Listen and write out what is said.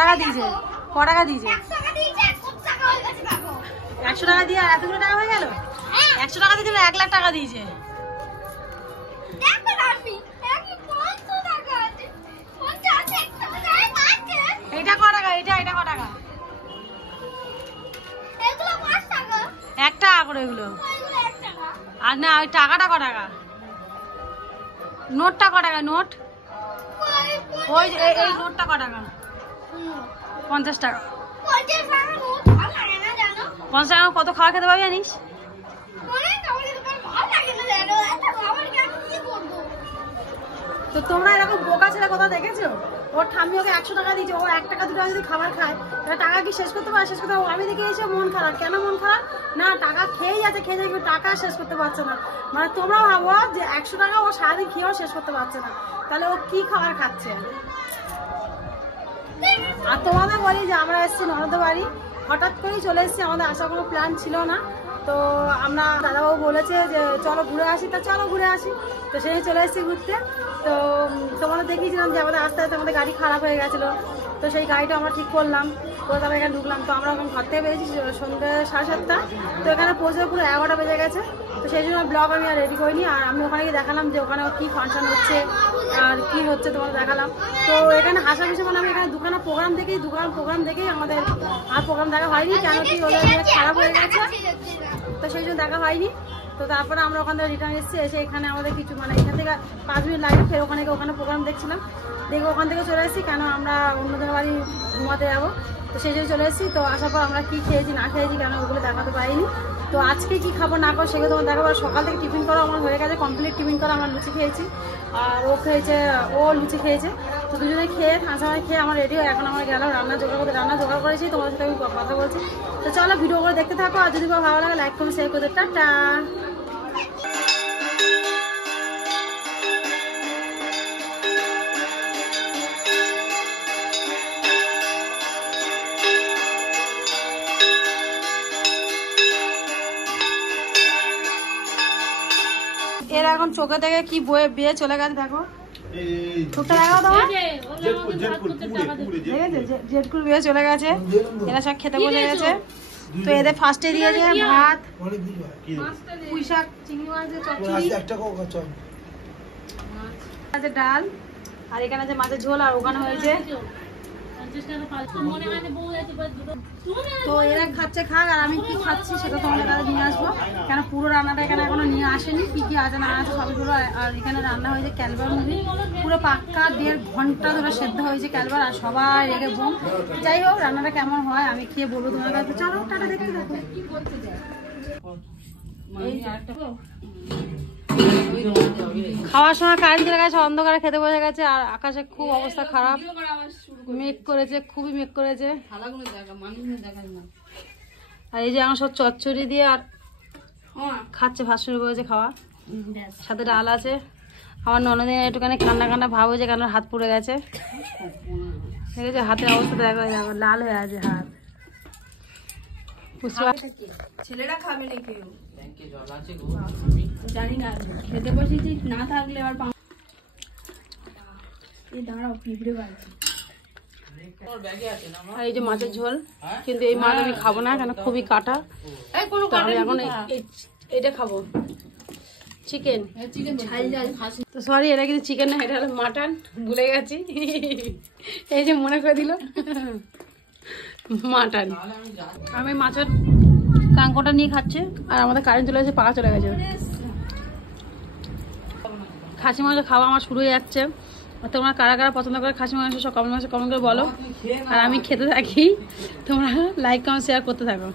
টাকা দিয়েছে? ক টাকা দিয়েছে? 100 টাকা দিয়ে আর এতগুলো টাকা হয়ে গেল? 100 টাকা দিয়েছিল, 1 লাখ টাকা দিয়েছে। এটা ক টাকা? এটা ক টাকা? 1 টাকা করে এগুলো। আর না ওই টাকাটা ক টাকা? নোটটা ক টাকা? নোট ওই এই নোটটা ক টাকা? 50 টাকা। 50 টাকা কত খাওয়া খেতে পাবি জানিস? তো তোমরা এরকম বোকা ছেলে কোথাও দেখেছো? ওর ঠাম্মি ওকে 100 টাকা দিয়েছে, ও 1 টাকা 2 টাকা যদি খাবার খায় তাহলে টাকা কি শেষ করতে পারে? শেষ করতে পারে? আমি দেখে এসে মন খারাপ। কেন মন খারাপ? না টাকা খেয়েই যাচ্ছে, খেয়ে যাচ্ছে, টাকা শেষ করতে পারছে না। মানে তোমরা ভাবো যে 100 টাকা ও সারাদিন খেয়েও শেষ করতে পারছে না, তাহলে ও কি খাবার খাচ্ছে? আর তোমাদের বলি যে আমরা এসেছি ননদের বাড়ি, হঠাৎ করেই চলে এসেছি, আমাদের আসার কোনো প্ল্যান ছিল না। তো আমরা দাদাবাবু বলেছে যে চলো ঘুরে আসি, তা চলো ঘুরে আসি। তো সেই চলে এসেছি ঘুরতে। তো তোমাদের দেখিয়েছিলাম যে আমাদের আস্তে আস্তে আমাদের গাড়ি খারাপ হয়ে গেছিলো, তো সেই গাড়িটা আমরা ঠিক করলাম, করে তারপরে এখানে ঢুকলাম। তো আমরা এখন ঘর থেকে বেরিয়েছি সন্ধ্যে 7:30, তো এখানে পৌঁছে পুরো 11টা বেজে গেছে। তো সেই জন্য ব্লগ আমি আর রেডি করিনি। আর আমি ওখানে গিয়ে দেখালাম যে ওখানে কি ফাংশন হচ্ছে আর কি হচ্ছে তোমাদের দেখালাম। তো এখানে হাসা বিষয় মানে আমি এখানে দোকানের প্রোগ্রাম দেখেই আমাদের আর প্রোগ্রাম দেখা হয়নি, কেন কি ওদের খারাপ হয়ে গেছে, তো সেই জন্য দেখা হয়নি। তো তারপরে আমরা ওখান থেকে রিটার্ন এসেছি, এসে এখানে আমাদের কিছু মানে এখান থেকে 5 মিনিট লাগে, ফের ওখানে প্রোগ্রাম দেখছিলাম, দেখে ওখান থেকে চলে এসেছি, কেন আমরা অন্যদের বাড়ি ঘুমাতে যাবো। তো সেই জন্য চলে এসেছি। তো আসার পর আমরা কি খেয়েছি না খেয়েছি কেন ওগুলো দেখাতে পারিনি। তো আজকে কি খাবো না খাবো সেগুলো তোমার দেখাবো। সকাল থেকে টিফিন করা আমার হয়ে গেছে, কমপ্লিট টিফিন করা। আমরা লুচি খেয়েছি আর ও লুচি খেয়েছে। তো দুজনে খেয়ে সময় খেয়ে আমার রেডি হয়ে এখন আমরা গেলাম রান্না জোগাড় করেছি, তোমাদের সাথে আমি কথা বলছি। তো চলো ভিডিও করে দেখতে থাকো, আর যদি ভালো লাগে লাইক কমেন্ট শেয়ার করে টাটা। এরা এখন চোখে থেকে কি বয়ে বিয়ে চলে গেছে, দেখো জেটকুর বিয়ে চলে গেছে, এরা সব খেতে বসে গেছে। তো এদের ফার্স্টে দিয়েছে ভাত, পুঁই শাক, চিংড়ি মাছের চচ্চড়ি, ডাল, আর এখানে আছে মাছের ঝোল, আর ওখানে হয়েছে। তো এরা খাচ্ছে খাক, আর আমি কি খাচ্ছি সেটা তোমাদের কাছে নিয়ে আসবো, কেন পুরো রান্নাটা এখানে এখনো নিয়ে আসেনি, কি কি আছে না আছে সবগুলো। আর এখানে রান্না হয়েছে ক্যালবার মুরগি, পুরো পাক্কা 1.5 ঘন্টা ধরে সেদ্ধ হয়েছে ক্যালবার, আর সবাই রেগে বোম। যাই হোক রান্নাটা কেমন হয় আমি খেয়ে বলবো তোমাদের কাছে। চলো টাটা, দেখতে দেখো। খাওয়ার সময় কারেন্ট চলে গেছে, অন্ধকারে খেতে বসে গেছে, আর আকাশে খুব অবস্থা খারাপ, মেঘ করেছে, খুবই মেঘ করেছে। আর এই যে আমার সব চচ্চড়ি দিয়ে আর খাচ্ছে, ভাত শুরু করেছে খাওয়া, সাথে ডাল আছে। আমার ননদিন একটুখানি কান্না ভাব হয়েছে, কেন হাত পুড়ে গেছে, ঠিক আছে, হাতের অবস্থা দেখা যাবে, লাল হয়ে আছে হাত। ছেলেরা খাবে না কেউ, জানি না, খেতে বসেছি না থাকলে আর দাঁড়াও পিঁপড়ে বাড়ছে। আর এই যে মাছের ঝোল, কিন্তু এই মাছ আমি খাবো না, কেন খুবই কাটা। আমি এখন এটা খাবো, চিকেন। তো সরি, এটা কিন্তু চিকেন না, এটা হলো মাটন, ভুলে গেছি, এই যে মনে করে দিল মাটন। আমি মাছের কাঁকড়টা নিয়ে খাচ্ছি, আর আমাদের কারেন্ট চলে গেছে, পাকা চলে গেছে। খাসি মাংস খাওয়া আমার শুরু হয়ে যাচ্ছে। তোমরা কারা কারা পছন্দ করে খাসি মাংস সব কমেন্ট করে বলো, আর আমি খেতে থাকি, তোমরা লাইক কমেন্ট শেয়ার করতে থাকো।